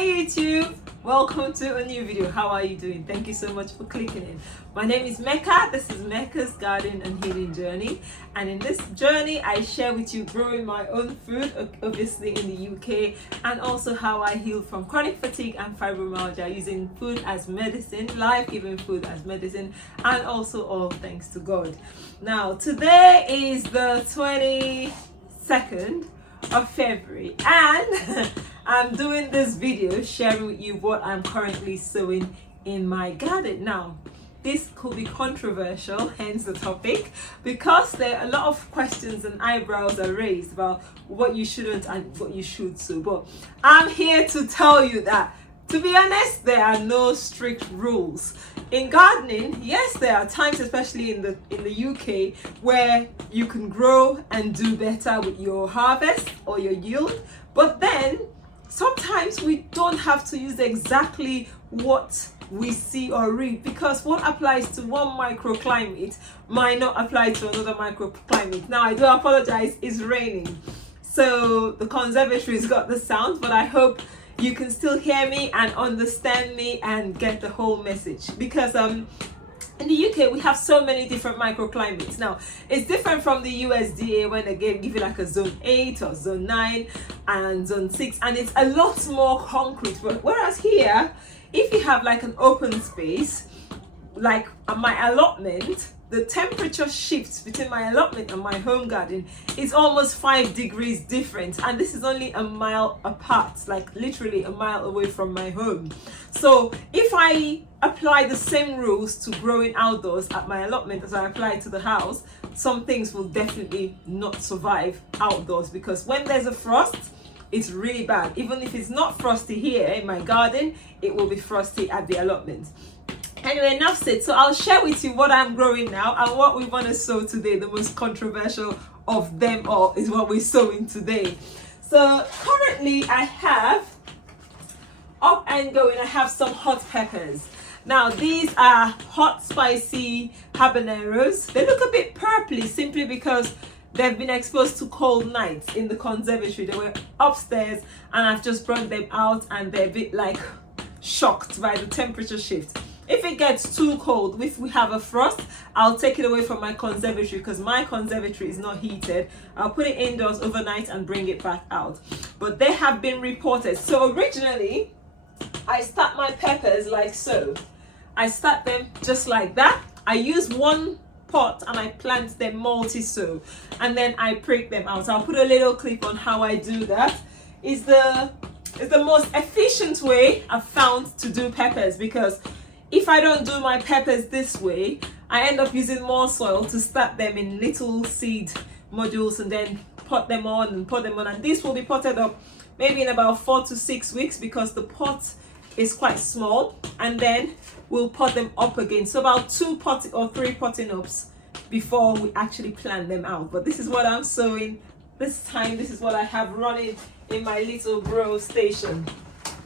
Hi YouTube, welcome to a new video. How are you doing? Thank you so much for clicking in. My name is Mecca. This is Mecca's Garden and Healing Journey, and in this journey I share with you growing my own food, obviously in the UK, and also how I heal from chronic fatigue and fibromyalgia using food as medicine, life-giving food as medicine, and also all thanks to God. Now today is the 22nd of February, and I'm doing this video sharing with you what I'm currently sowing in my garden. Now this could be controversial, hence the topic, because there are a lot of questions and eyebrows are raised about what you shouldn't and what you should sow. But I'm here to tell you that, to be honest, there are no strict rules in gardening. Yes, there are times, especially in the UK, where you can grow and do better with your harvest or your yield, but then sometimes we don't have to use exactly what we see or read, because what applies to one microclimate might not apply to another microclimate. Now I do apologize, it's raining, so the conservatory's got the sound, but I hope you can still hear me and understand me and get the whole message, because in the UK we have so many different microclimates. Now it's different from the USDA when they give you like a zone 8 or zone 9 and zone 6, and it's a lot more concrete. But whereas here, if you have like an open space like my allotment, the temperature shifts between my allotment and my home garden is almost 5 degrees different, and this is only a mile apart, like literally a mile away from my home. So if I apply the same rules to growing outdoors at my allotment as I apply to the house, some things will definitely not survive outdoors, because when there's a frost, it's really bad. Even if it's not frosty here in my garden, it will be frosty at the allotment. Anyway, enough said. So I'll share with you what I'm growing now and what we want to sow today. The most controversial of them all is what we're sowing today. So currently I have up and going, I have some hot peppers. Now these are hot spicy habaneros. They look a bit purpley simply because they've been exposed to cold nights in the conservatory. They were upstairs and I've just brought them out, and they're a bit like shocked by the temperature shift. If it gets too cold, if we have a frost, I'll take it away from my conservatory, because my conservatory is not heated. I'll put it indoors overnight and bring it back out. But they have been reported. So originally, I start my peppers like so. I start them just like that. I use one pot and I plant them multi-sow, and then I prick them out. So I'll put a little clip on how I do that. It's the most efficient way I've found to do peppers, because if I don't do my peppers this way, I end up using more soil to start them in little seed modules and then pot them on, and this will be potted up maybe in about 4 to 6 weeks, because the pot is quite small, and then we'll pot them up again. So about 2 or 3 potting ups before we actually plant them out. But this is what I'm sowing this time. This is what I have running in my little grow station.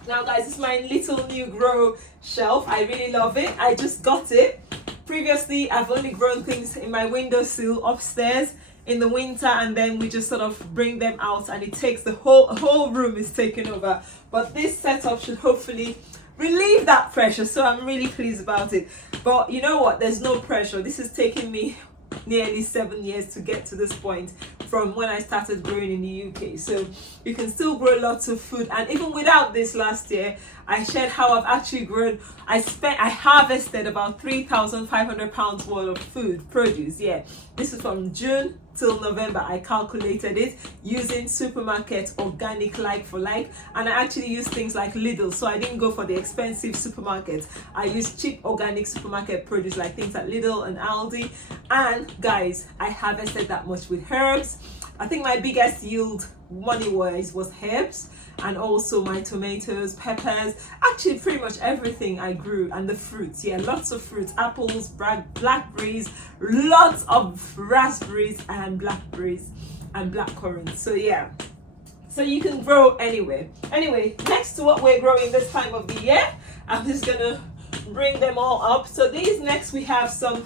Now guys, this is my little new grow shelf. I really love it. I just got it. Previously I've only grown things in my windowsill upstairs in the winter, and then we just sort of bring them out, and it takes the whole room is taken over. But this setup should hopefully relieve that pressure, so I'm really pleased about it. But you know what, there's no pressure. This is taking me nearly 7 years to get to this point from when I started growing in the UK. So you can still grow lots of food, and even without this, last year I shared how I've actually grown. I harvested about 3,500 pounds worth of food produce. Yeah, this is from June till November. I calculated it using supermarket organic like for like, and I actually used things like Lidl, so I didn't go for the expensive supermarket. I used cheap organic supermarket produce like things like Lidl and Aldi. And guys, I harvested that much with herbs. I think my biggest yield money wise was herbs, and also my tomatoes, peppers, actually pretty much everything I grew, and the fruits. Yeah, lots of fruits, apples, blackberries, lots of raspberries and blackberries and blackcurrants. So yeah, so you can grow anywhere. Anyway, next to what we're growing this time of the year, I'm just gonna bring them all up. So these next we have some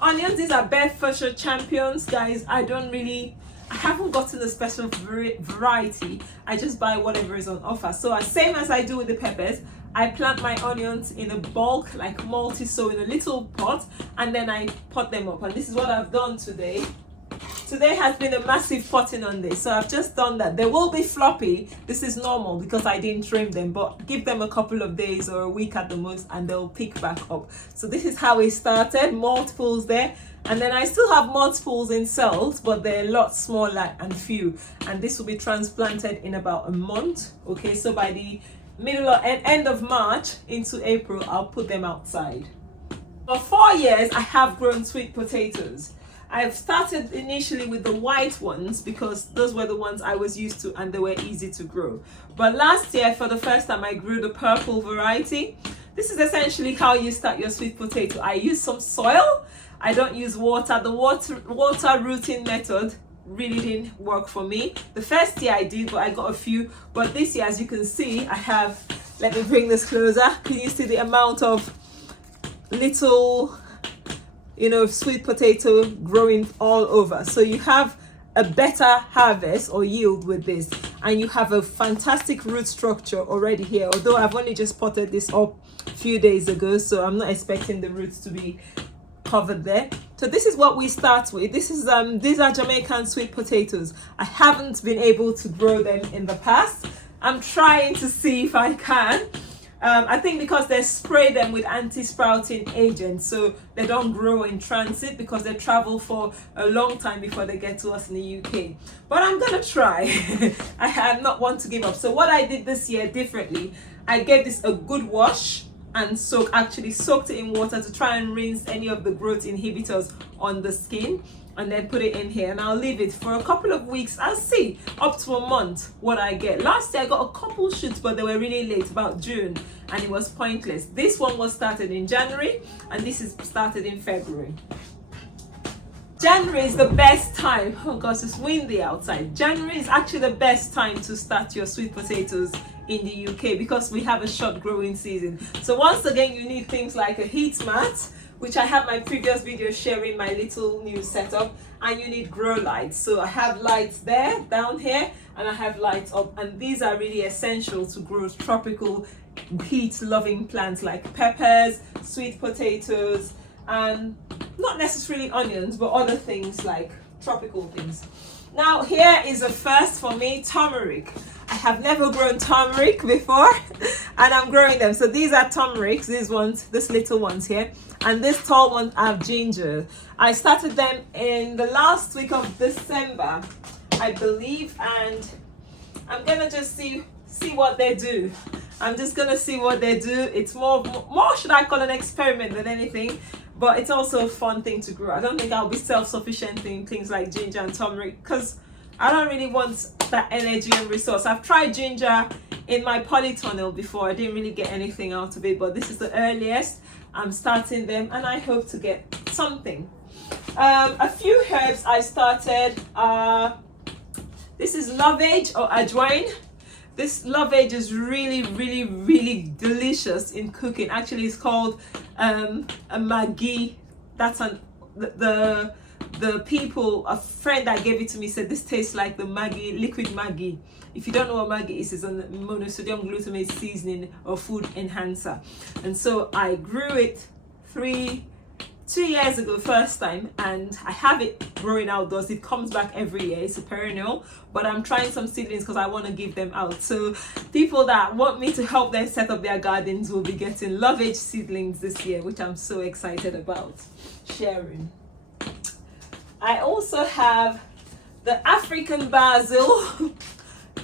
onions. These are Bedfordshire Champions, guys. I don't really I haven't gotten a special variety. I just buy whatever is on offer. So same as I do with the peppers, I plant my onions in a bulk, like multi-sow in a little pot, and then I pot them up. And this is what I've done today. Today has been a massive potting on this, so I've just done that. They will be floppy. This is normal because I didn't trim them, but give them a couple of days or a week at the most and they'll pick back up. So this is how it started, multiples there, and then I still have multiples in cells, but they're a lot smaller and few, and this will be transplanted in about a month. Okay, so by the middle or end of March into April, I'll put them outside. For 4 years I have grown sweet potatoes. I've started initially with the white ones because those were the ones I was used to and they were easy to grow. But last year, for the first time, I grew the purple variety. This is essentially how you start your sweet potato. I use some soil. I don't use water. The water rooting method really didn't work for me. The first year I did, but I got a few. But this year, as you can see, I have, let me bring this closer. Can you see the amount of little, sweet potato growing all over? So you have a better harvest or yield with this, and you have a fantastic root structure already here, although I've only just potted this up a few days ago, so I'm not expecting the roots to be covered there. So this is what we start with. This is these are Jamaican sweet potatoes. I haven't been able to grow them in the past. I'm trying to see if I can. I think because they spray them with anti-sprouting agents, so they don't grow in transit because they travel for a long time before they get to us in the UK. But I'm gonna try. I am not one to give up. So what I did this year differently, I gave this a good wash and actually soaked it in water to try and rinse any of the growth inhibitors on the skin, and then put it in here, and I'll leave it for a couple of weeks. I'll see up to a month what I get. Last year I got a couple shoots, but they were really late, about June, and it was pointless. This one was started in January, and this is started in February. January is the best time. Oh gosh, it's windy outside. January is actually the best time to start your sweet potatoes in the UK because we have a short growing season. So once again, you need things like a heat mat, which I have my previous video sharing my little new setup, and you need grow lights. So I have lights there, down here, and I have lights up, and these are really essential to grow tropical heat loving plants like peppers, sweet potatoes, and not necessarily onions, but other things like tropical things. Now here is a first for me, turmeric. I have never grown turmeric before and I'm growing them. So these are turmerics, these little ones here, and this tall one have ginger. I started them in the last week of December, I believe, and I'm gonna just see what they do. I'm just gonna see what they do. It's more should I call an experiment than anything, but it's also a fun thing to grow. I don't think I'll be self-sufficient in things like ginger and turmeric because I don't really want that energy and resource. I've tried ginger in my polytunnel before. I didn't really get anything out of it, but this is the earliest I'm starting them, and I hope to get something. A few herbs I started. This is lovage or ajwain. This lovage is really, really, really delicious in cooking. Actually, it's called a Maggi. That's the people, a friend that gave it to me said this tastes like the Maggi, liquid Maggi. If you don't know what Maggi is, it's a monosodium glutamate seasoning or food enhancer. And so I grew it 2 years ago first time, and I have it growing outdoors. It comes back every year. It's a perennial, but I'm trying some seedlings because I want to give them out. So people that want me to help them set up their gardens will be getting lovage seedlings this year, which I'm so excited about sharing. I also have the African basil,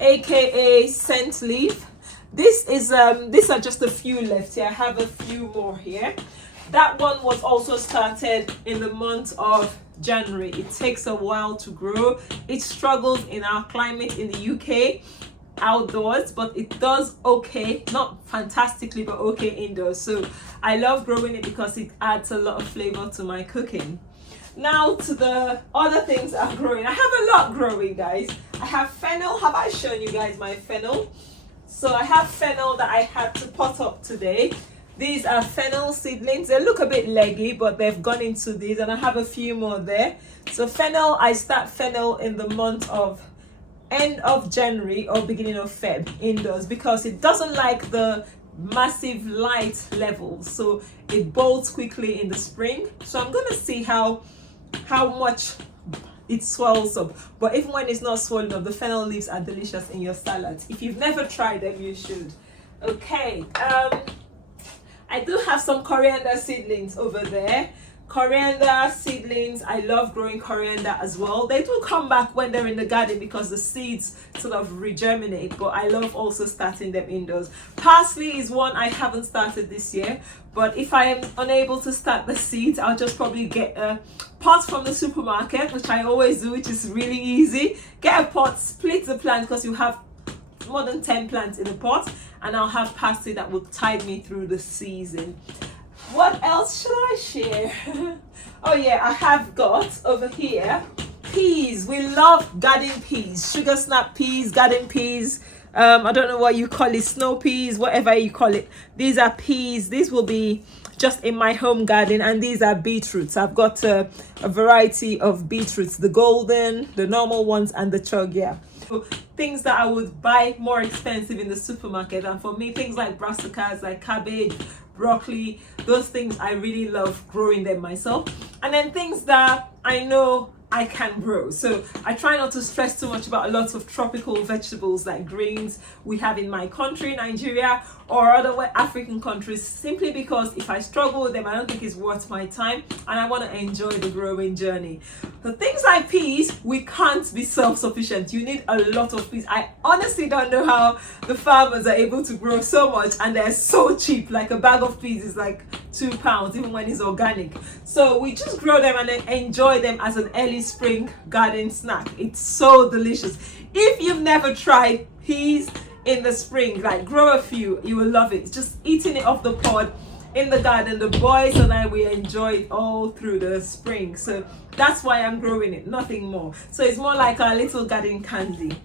aka scent leaf. These are just a few left here. I have a few more here. That one was also started in the month of January. It takes a while to grow. It struggles in our climate in the UK outdoors, but it does okay, not fantastically, but okay indoors. So I love growing it because it adds a lot of flavor to my cooking. Now to the other things I'm growing. I have a lot growing, guys. I have fennel. Have I shown you guys my fennel? So I have fennel that I had to pot up today. These are fennel seedlings. They look a bit leggy, but they've gone into these, and I have a few more there. So fennel, I start fennel in the month of end of January or beginning of Feb indoors, because it doesn't like the massive light levels, so it bolts quickly in the spring. So I'm gonna see how much it swells up. But even when it's not swollen up, the fennel leaves are delicious in your salads. If you've never tried them, you should. Okay, I do have some coriander seedlings over there. Coriander seedlings, I love growing coriander as well. They do come back when they're in the garden because the seeds sort of regerminate, but I love also starting them indoors. Parsley is one I haven't started this year, but if I am unable to start the seeds, I'll just probably get a pot from the supermarket, which I always do, which is really easy. Get a pot, split the plant, because you have more than 10 plants in a pot, and I'll have parsley that will tide me through the season. What else should I share? Oh yeah, I have got over here peas. We love garden peas, sugar snap peas, garden peas. I don't know what you call it, snow peas, whatever you call it. These are peas. These will be just in my home garden, and these are beetroots. I've got a variety of beetroots, the golden, the normal ones, and the chogia. Things that I would buy more expensive in the supermarket, and for me, things like brassicas, like cabbage, broccoli, those things I really love growing them myself. And then things that I know I can grow. So I try not to stress too much about a lot of tropical vegetables like greens we have in my country, Nigeria, or other African countries, simply because if I struggle with them, I don't think it's worth my time, and I want to enjoy the growing journey. The things like peas, we can't be self-sufficient. You need a lot of peas. I honestly don't know how the farmers are able to grow so much, and they're so cheap. Like a bag of peas is like £2, even when it's organic. So we just grow them and then enjoy them as an early spring garden snack. It's so delicious. If you've never tried peas in the spring, like grow a few, you will love it. Just eating it off the pod in the garden, the boys and I, we enjoy it all through the spring. So that's why I'm growing it, nothing more. So it's more like our little garden candy.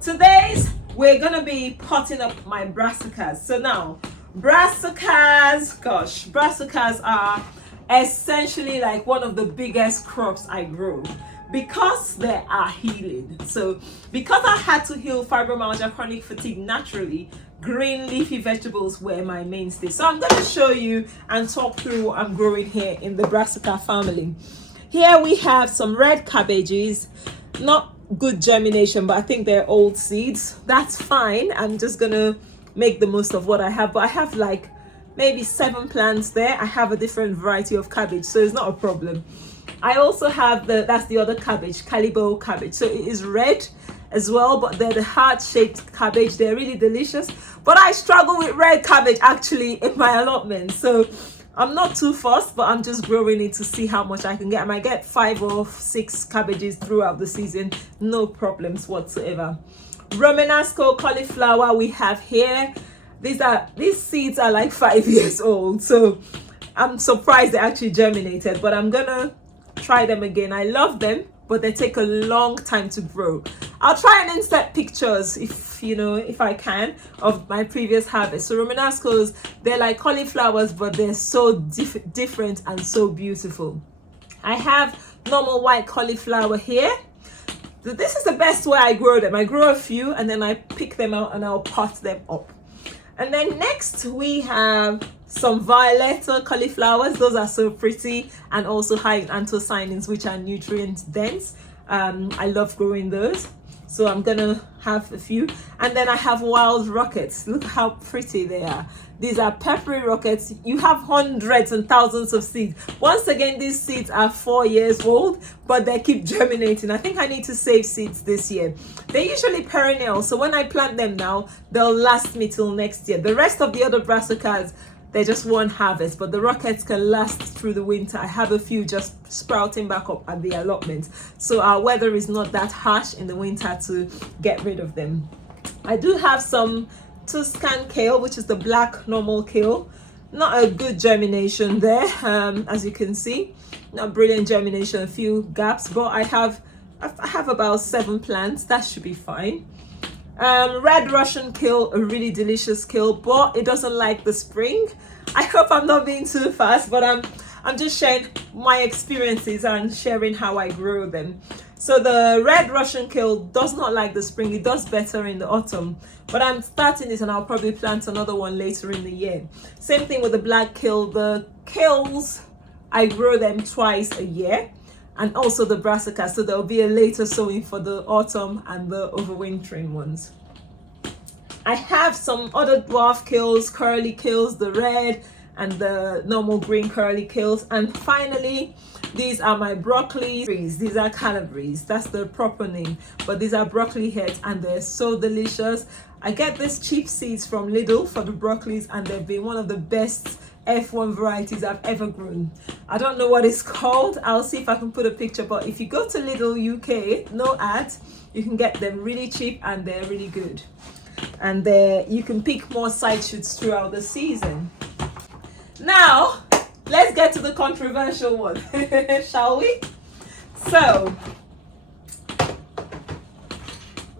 Today's we're gonna be potting up my brassicas. So now brassicas, gosh, brassicas are essentially like one of the biggest crops I grow, because they are healing. So because I had to heal fibromyalgia, chronic fatigue naturally, green leafy vegetables were my mainstay. So I'm going to show you and talk through what I'm growing here in the brassica family. Here we have some red cabbages, not good germination, but I think they're old seeds. That's fine. I'm just going to make the most of what I have, but I have like maybe 7 plants there. I have a different variety of cabbage, so it's not a problem. I also have that's the other cabbage, Calibo cabbage. So it is red as well, but they're the heart-shaped cabbage. They're really delicious. But I struggle with red cabbage actually in my allotment. So I'm not too fussed, but I'm just growing it to see how much I can get. I might get 5 or 6 cabbages throughout the season. No problems whatsoever. Romanasco cauliflower we have here. These seeds are like 5 years old. So I'm surprised they actually germinated, but I'm gonna try them again. I love them, but they take a long time to grow. I'll try and insert pictures if I can of my previous harvest. So Romanascos, they're like cauliflowers, but they're so different and so beautiful. I have normal white cauliflower here. This is the best way I grow them. I grow a few and then I pick them out and I'll pot them up. And then next we have some violet cauliflowers. Those are so pretty and also high in anthocyanins, which are nutrient dense. I love growing those. So I'm gonna have a few. And then I have wild rockets. Look how pretty they are. These are peppery rockets. You have hundreds and thousands of seeds. Once again, these seeds are 4 years old, but they keep germinating. I think I need to save seeds this year. They're usually perennial, so when I plant them now, they'll last me till next year. The rest of the other brassicas, they're just one harvest, but the rockets can last through the winter. I have a few just sprouting back up at the allotment. So our weather is not that harsh in the winter to get rid of them. I do have some Tuscan kale, which is the black normal kale. Not a good germination there, as you can see. Not brilliant germination, a few gaps, but I have about 7 plants. That should be fine. Red Russian kale, a really delicious kale, but it doesn't like the spring. I hope I'm not being too fast, but I'm just sharing my experiences and sharing how I grow them. So the Red Russian kale does not like the spring. It does better in the autumn. But I'm starting it and I'll probably plant another one later in the year. Same thing with the black kale. The kales, I grow them twice a year. And also the brassica. So there'll be a later sowing for the autumn and the overwintering ones. I have some other dwarf kales, curly kales, the red and the normal green curly kales. And finally, these are my broccoli. These are calabres. That's the proper name. But these are broccoli heads and they're so delicious. I get these cheap seeds from Lidl for the broccolis and they've been one of the best F1 varieties I've ever grown. I don't know what it's called. I'll see if I can put a picture. But if you go to Lidl UK, no ads, you can get them really cheap and they're really good. And you can pick more side shoots throughout the season. Now, let's get to the controversial one, shall we? So,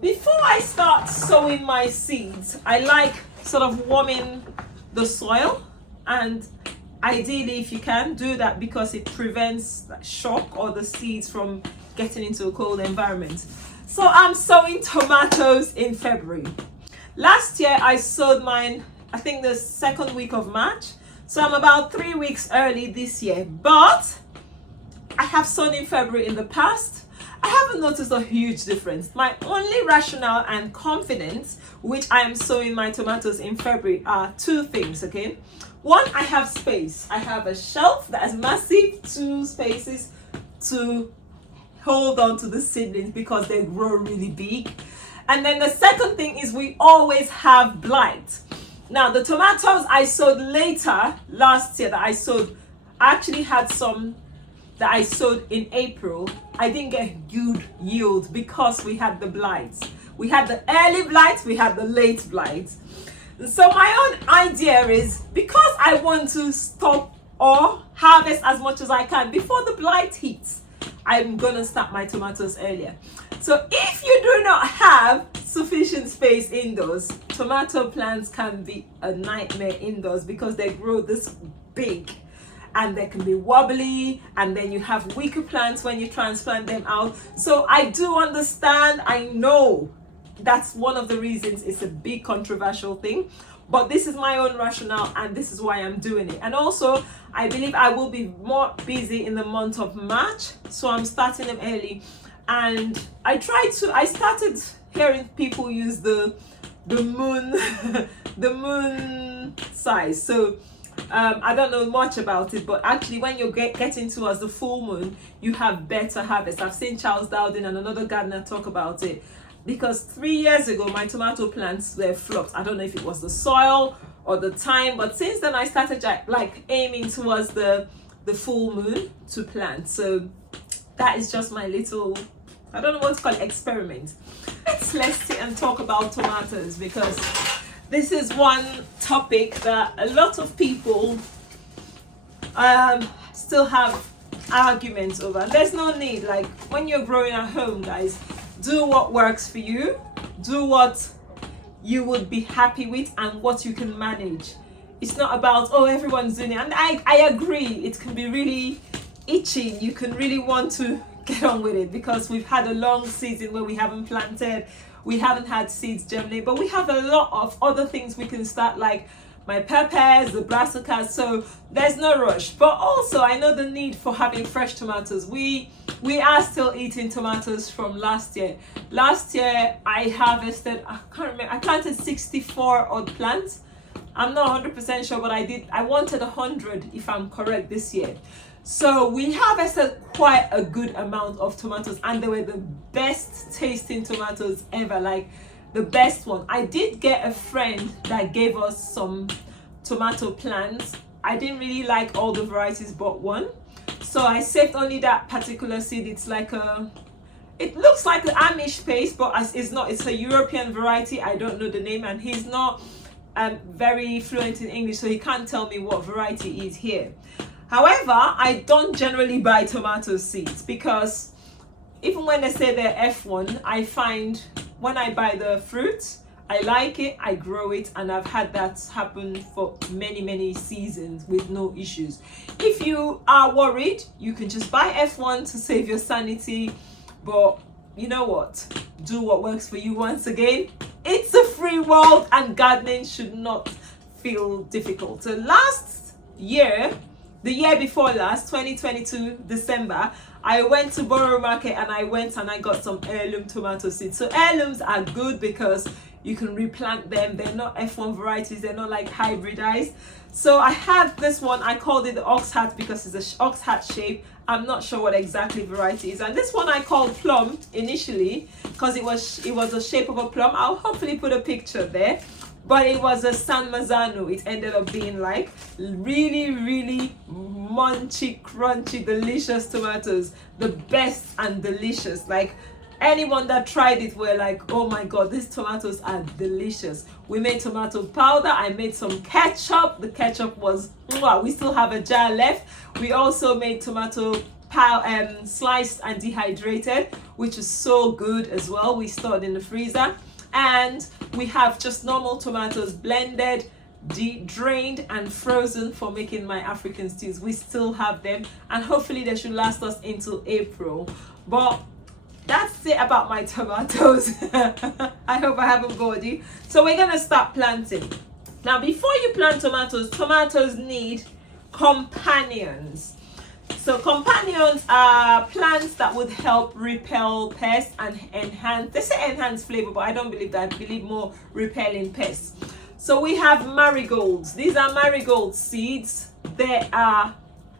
before I start sowing my seeds, I like sort of warming the soil. And ideally, if you can, do that because it prevents shock or the seeds from getting into a cold environment. So I'm sowing tomatoes in February. Last year, I sowed mine, I think the second week of March. So I'm about 3 weeks early this year, but I have sown in February in the past. I haven't noticed a huge difference. My only rationale and confidence which I am sowing my tomatoes in February are two things, okay? One, I have space. I have a shelf that has massive 2 spaces to hold on to the seedlings because they grow really big. And then the second thing is we always have blight. Now, the tomatoes I sowed later last year I actually had some that I sowed in April. I didn't get good yield because we had the blights. We had the early blight, we had the late blight. So my own idea is, because I want to stop or harvest as much as I can before the blight hits, I'm gonna start my tomatoes earlier. So if you do not have sufficient space indoors, tomato plants can be a nightmare indoors because they grow this big and they can be wobbly, and then you have weaker plants when you transplant them out. So I do understand, I know that's one of the reasons it's a big controversial thing, but this is my own rationale and this is why I'm doing it. And also I believe I will be more busy in the month of March, so I'm starting them early. And I started hearing people use the moon the moon size. So I don't know much about it, but actually when you're getting towards the full moon, you have better harvest. I've seen Charles Dowding and another gardener talk about it, because 3 years ago my tomato plants were flopped. I don't know if it was the soil or the time, but since then I started like aiming towards the full moon to plant. So that is just my little, I don't know what to call it, experiment. Let's sit and talk about tomatoes, because this is one topic that a lot of people still have arguments over. There's no need, like when you're growing at home, guys, do what works for you, do what you would be happy with and what you can manage. It's not about, oh, everyone's doing it. And I agree, it can be really itchy. You can really want to get on with it because we've had a long season where we haven't planted, we haven't had seeds germinate, but we have a lot of other things we can start, like my peppers, the brassicas, so there's no rush. But also I know the need for having fresh tomatoes. We are still eating tomatoes from last year. Last year I harvested, I can't remember, I planted 64 odd plants. I'm not 100% sure, but I wanted 100 if I'm correct this year. So we harvested quite a good amount of tomatoes, and they were the best tasting tomatoes ever, like the best one. I did get a friend that gave us some tomato plants. I didn't really like all the varieties but one, so I saved only that particular seed. It's like it looks like the Amish paste, but it's not. It's a European variety. I don't know the name, and he's not very fluent in English, so he can't tell me what variety is here. However, I don't generally buy tomato seeds because even when they say they're F1, I find when I buy the fruit, I like it, I grow it, and I've had that happen for many seasons with no issues. If you are worried, you can just buy F1 to save your sanity, but you know what? Do what works for you. Once again, it's a free world and gardening should not feel difficult. So last year, the year before last, 2022 December, I went to Borough Market and I got some heirloom tomato seeds. So heirlooms are good because you can replant them. They're not F1 varieties, they're not like hybridized. So I had this one, I called it the ox hat because it's an ox hat shape. I'm not sure what exactly variety is. And this one I called plum initially because it was the shape of a plum. I'll hopefully put a picture there. But it was a San Marzano. It ended up being like really munchy, crunchy, delicious tomatoes. The best and delicious. Like anyone that tried it were like, oh my god, these tomatoes are delicious. We made tomato powder. I made some ketchup. The ketchup was, we still have a jar left. We also made tomato sliced and dehydrated, which is so good as well. We stored in the freezer. And we have just normal tomatoes blended, drained and frozen for making my African stews. We still have them and hopefully they should last us into April. But that's it about my tomatoes. I hope I haven't bored you. So we're gonna start planting. Now before you plant tomatoes, tomatoes need companions. So companions are plants that would help repel pests and enhance, they say enhance flavor, but I don't believe that. I believe more repelling pests. So we have marigolds. These are marigold seeds. They are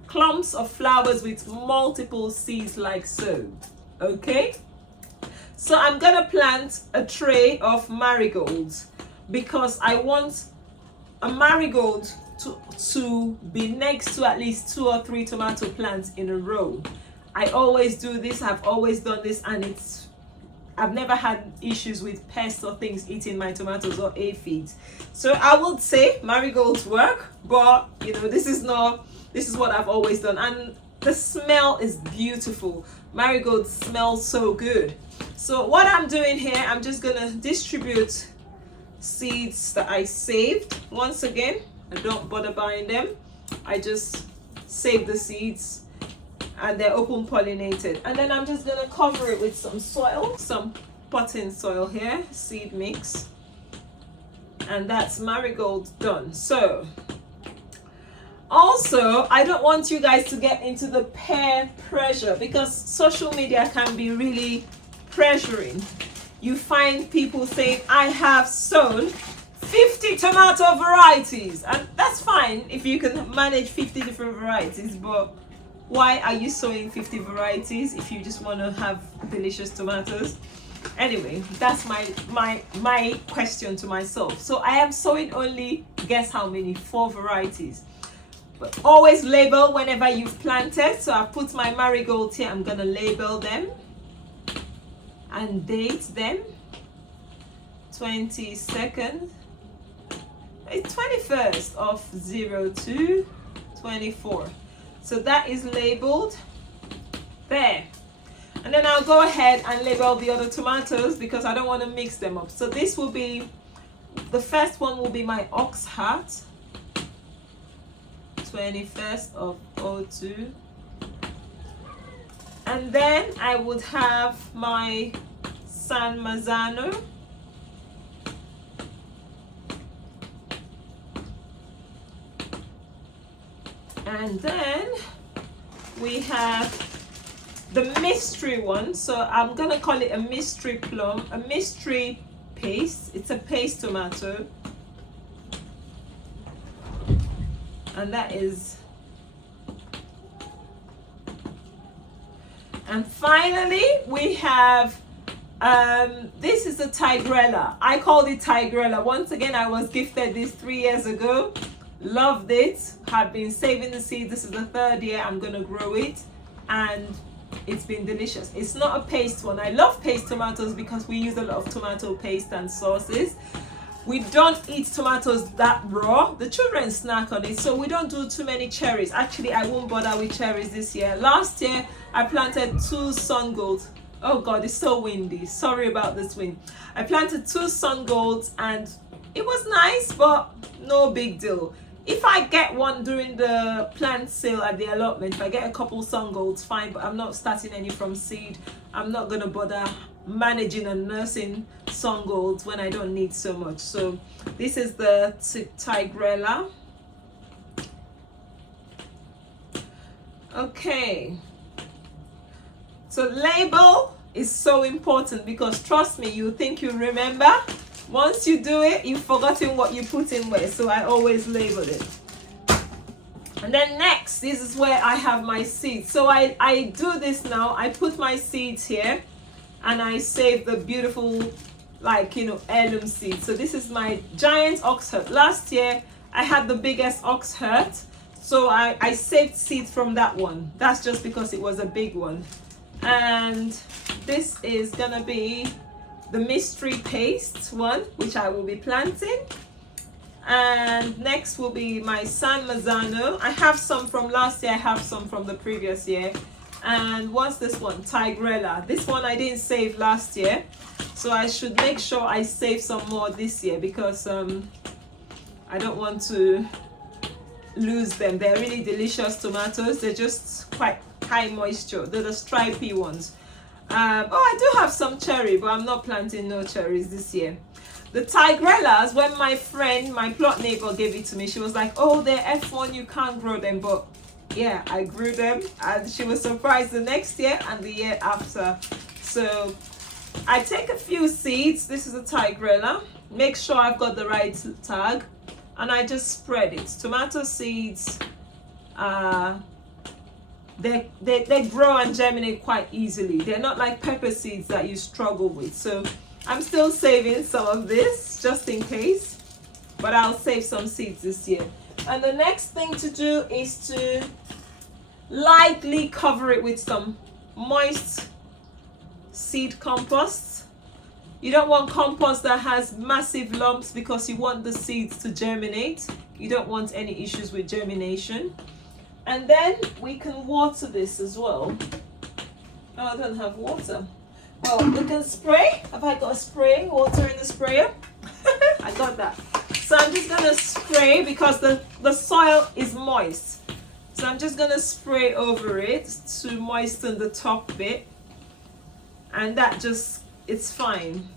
clumps of flowers with multiple seeds like so. Okay? So I'm gonna plant a tray of marigolds because I want a marigold to be next to at least 2 or 3 tomato plants in a row. I always do this. I've always done this and I've never had issues with pests or things eating my tomatoes or aphids. So I would say marigolds work, but you know, this is what I've always done and the smell is beautiful. Marigolds smell so good. So what I'm doing here, I'm just gonna distribute seeds that I saved. Once again, I don't bother buying them. I just save the seeds and they're open pollinated. And then I'm just gonna cover it with some soil, some potting soil here, seed mix. And that's marigold done. So also, I don't want you guys to get into the peer pressure because social media can be really pressuring. You find people saying, I have sown 50 tomato varieties, and that's fine if you can manage 50 different varieties, but why are you sowing 50 varieties if you just want to have delicious tomatoes? Anyway, that's my question to myself. So I am sowing only, guess how many? 4 varieties. But always label whenever you've planted. So I've put my marigolds here. I'm gonna label them and date them. 22nd, 21st of 02/24. So that is labeled there. And then I'll go ahead and label the other tomatoes because I don't want to mix them up. So this will be, the first one will be my ox heart, 21st of 02. And then I would have my San Marzano, and then we have the mystery one. So I'm gonna call it a mystery plum, a mystery paste. It's a paste tomato, and that is, and finally we have this is a Tigrella. I called it Tigrella. Once again, I was gifted this 3 years ago. Loved it. Have been saving the seeds. This is the 3rd year I'm gonna grow it, and it's been delicious. It's not a paste one. I love paste tomatoes because we use a lot of tomato paste and sauces. We don't eat tomatoes that raw. The children snack on it, so we don't do too many cherries. Actually, I won't bother with cherries this year. Last year I planted 2 sun gold Oh God, it's so windy. Sorry about this wind. I planted 2 sun golds and it was nice, but no big deal. If I get one during the plant sale at the allotment, if I get a couple sun golds, fine, but I'm not starting any from seed. I'm not gonna bother managing and nursing sun golds when I don't need so much. So this is the Tigrella. Okay, so label is so important, because trust me, you think you remember. Once you do it, you've forgotten what you put in where. So I always label it. And then next, this is where I have my seeds. So I do this now. I put my seeds here and I save the beautiful, like, you know, heirloom seeds. So this is my giant oxheart. Last year I had the biggest oxheart, so I saved seeds from that one. That's just because it was a big one. And this is gonna be the mystery paste one, which I will be planting. And next will be my San Marzano. I have some from last year, I have some from the previous year. And what's this one? Tigrella. This one I didn't save last year, so I should make sure I save some more this year, because I don't want to lose them. They're really delicious tomatoes. They're just quite high moisture. They're the stripy ones. I do have some cherry, but I'm not planting no cherries this year. The Tigrellas, when my friend, my plot neighbor, gave it to me, she was like, oh, they're F1, you can't grow them. But yeah, I grew them, and she was surprised the next year and the year after. So I take a few seeds. This is a Tigrella. Make sure I've got the right tag, and I just spread it. Tomato seeds, they grow and germinate quite easily. They're not like pepper seeds that you struggle with. So I'm still saving some of this just in case, but I'll save some seeds this year. And the next thing to do is to lightly cover it with some moist seed compost. You don't want compost that has massive lumps, because you want the seeds to germinate. You don't want any issues with germination. And then we can water this as well. Oh, I don't have water. Well, we can spray. Have I got a spraying water in the sprayer? I got that. So I'm just gonna spray, because the soil is moist. So I'm just gonna spray over it to moisten the top bit. And that just, it's fine.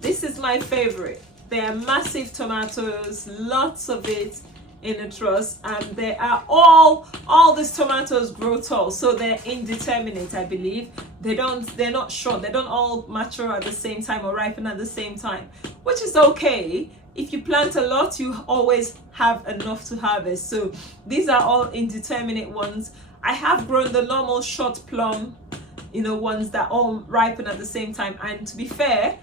This is my favorite. They are massive tomatoes, lots of it in a truss, and they are all these tomatoes grow tall, so they're indeterminate, I believe. They're not short. They don't all mature at the same time or ripen at the same time, which is okay. If you plant a lot, you always have enough to harvest. So these are all indeterminate ones. I have grown the normal short plum, you know, ones that all ripen at the same time. And to be fair,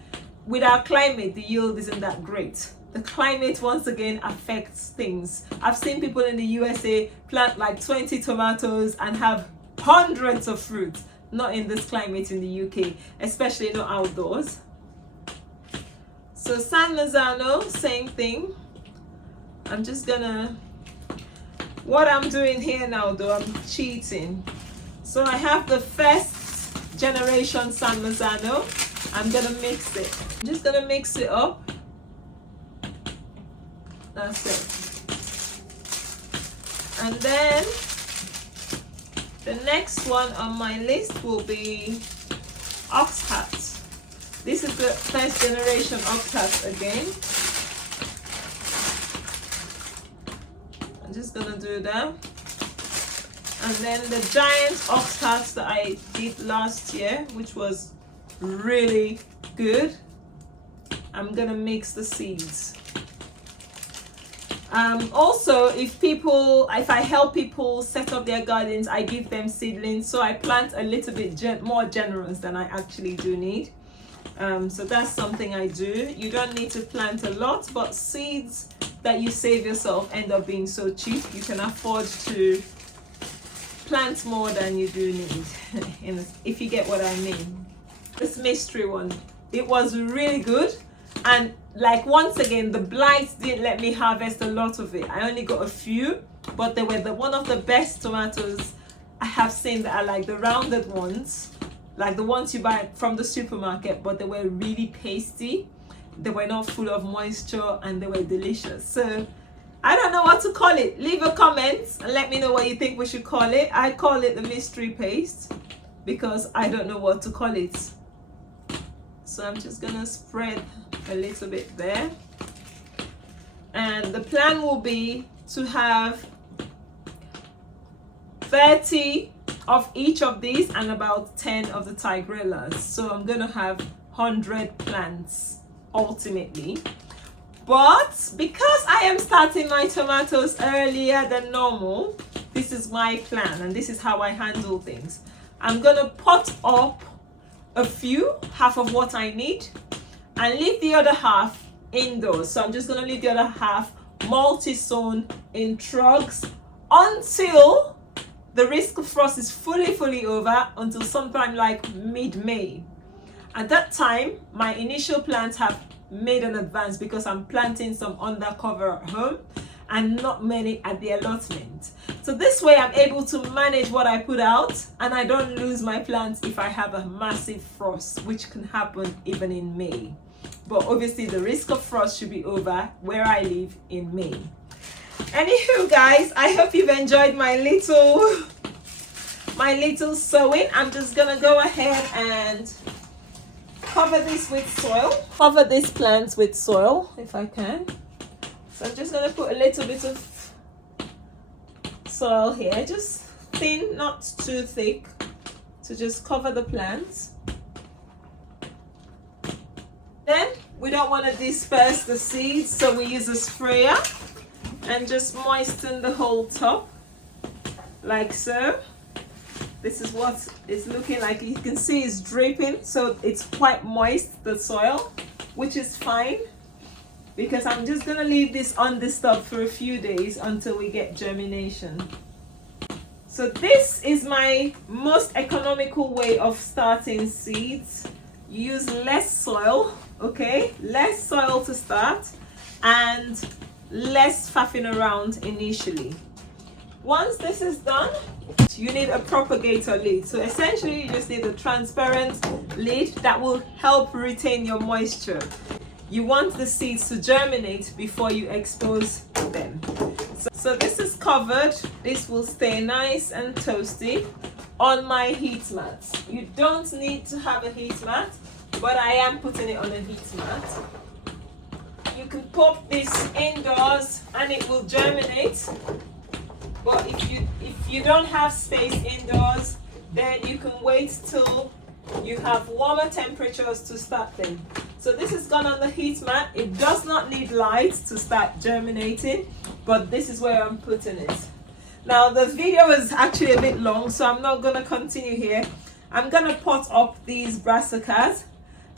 with our climate, the yield isn't that great. The climate, once again, affects things. I've seen people in the USA plant like 20 tomatoes and have hundreds of fruit. Not in this climate in the UK, especially not outdoors. So San Marzano, same thing. I'm just gonna, what I'm doing here now though, I'm cheating. So I have the first generation San Marzano. I'm gonna mix it. I'm just gonna mix it up. That's it. And then the next one on my list will be Oxheart. This is the first generation Oxheart again. I'm just gonna do that. And then the giant Oxheart that I did last year, which was really good. I'm gonna mix the seeds. Also, if I help people set up their gardens, I give them seedlings, so I plant a little bit more generous than I actually do need. So that's something I do. You don't need to plant a lot, but seeds that you save yourself end up being so cheap, you can afford to plant more than you do need, if you get what I mean. This mystery one, it was really good. And like, once again, the blight didn't let me harvest a lot of it. I only got a few, but they were one of the best tomatoes I have seen that are like the rounded ones, like the ones you buy from the supermarket, but they were really pasty. They were not full of moisture and they were delicious. So I don't know what to call it. Leave a comment and let me know what you think we should call it. I call it the mystery paste because I don't know what to call it. So I'm just gonna spread a little bit there. And the plan will be to have 30 of each of these and about 10 of the tigrillas. So I'm gonna have 100 plants ultimately. But because I am starting my tomatoes earlier than normal, this is my plan and this is how I handle things. I'm gonna pot up a few, half of what I need, and leave the other half indoors. So I'm just gonna leave the other half multi-sown in trugs until the risk of frost is fully over, until sometime like mid-May. At that time, my initial plants have made an advance because I'm planting some undercover at home and not many at the allotment. So this way I'm able to manage what I put out and I don't lose my plants if I have a massive frost, which can happen even in May. But obviously the risk of frost should be over where I live in May. Anywho guys, I hope you've enjoyed my little sowing. I'm just gonna go ahead and cover this with soil. Cover these plants with soil if I can. So I'm just gonna put a little bit of soil here, just thin, not too thick, to just cover the plants. Then we don't want to disperse the seeds, so we use a sprayer and just moisten the whole top like so. This is what it's looking like. You can see it's dripping, so it's quite moist, the soil, which is fine because I'm just gonna leave this undisturbed for a few days until we get germination. So this is my most economical way of starting seeds. You use less soil, okay? Less soil to start and less faffing around initially. Once this is done, you need a propagator lid. So essentially you just need a transparent lid that will help retain your moisture. You want the seeds to germinate before you expose them. So this is covered. This will stay nice and toasty on my heat mat. You don't need to have a heat mat, but I am putting it on a heat mat. You can pop this indoors and it will germinate. But if you don't have space indoors, then you can wait till you have warmer temperatures to start them. So this is gone on the heat mat. It does not need light to start germinating, but this is where I'm putting it. Now the video is actually a bit long, so I'm not gonna continue here. I'm gonna pot up these brassicas.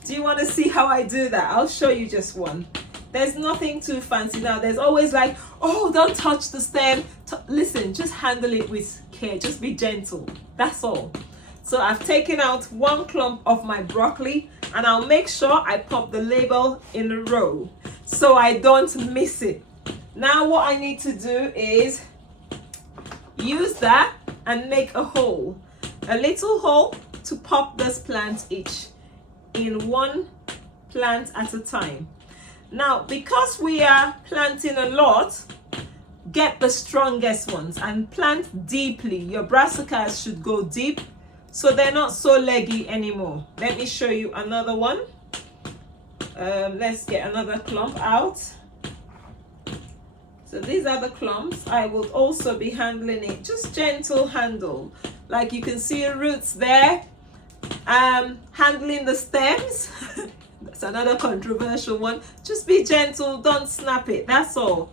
Do you want to see how I do that? I'll show you just one. There's nothing too fancy. Now there's always like, oh, don't touch the stem. Listen, just handle it with care. Just be gentle. That's all. So I've taken out one clump of my broccoli and I'll make sure I pop the label in a row so I don't miss it. Now what I need to do is use that and make a hole. A little hole to pop this plant each in one plant at a time. Now, because we are planting a lot, get the strongest ones and plant deeply. Your brassicas should go deep so they're not so leggy anymore. Let me show you another one. Let's get another clump out. So these are the clumps. I will also be handling it, just gentle handle. Like you can see roots there. Handling the stems. That's another controversial one. Just be gentle, don't snap it, that's all.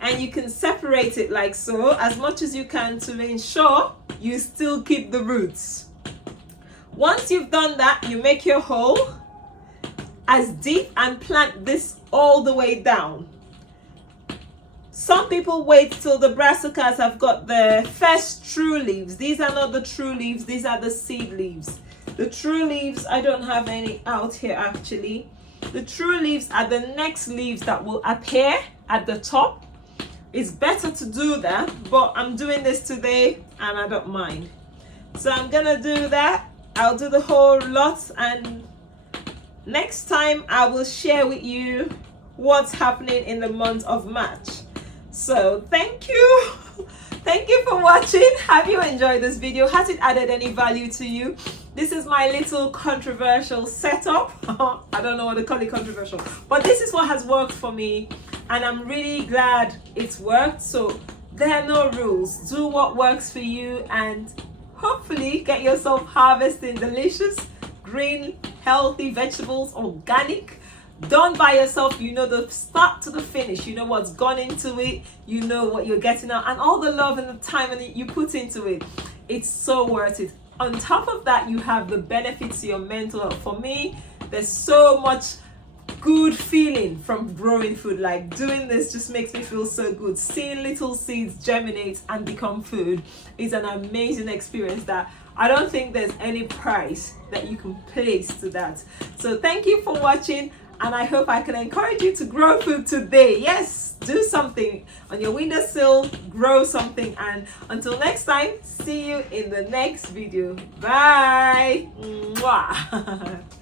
And you can separate it like so as much as you can to ensure you still keep the roots. Once you've done that, you make your hole as deep and plant this all the way down. Some people wait till the brassicas have got the first true leaves. These are not the true leaves, these are the seed leaves. The true leaves, I don't have any out here actually. The true leaves are the next leaves that will appear at the top. It's better to do that, but I'm doing this today and I don't mind. So I'm gonna do that. I'll do the whole lot, and next time I will share with you what's happening in the month of March. So thank you. Thank you for watching. Have you enjoyed this video? Has it added any value to you? This is my little controversial setup. I don't know what to call it controversial, but this is what has worked for me, and I'm really glad it's worked. So there are no rules. Do what works for you, and hopefully get yourself harvesting delicious, green, healthy vegetables, organic, done by yourself. You know the start to the finish, you know what's gone into it, you know what you're getting out, and all the love and the time and you put into it. It's so worth it. On top of that, you have the benefits to your mental health. For me, there's so much good feeling from growing food. Like, doing this just makes me feel so good. Seeing little seeds germinate and become food is an amazing experience that I don't think there's any price that you can place to that. So thank you for watching, and I hope I can encourage you to grow food today. Yes, do something on your windowsill, grow something. And until next time, see you in the next video. Bye. Mwah.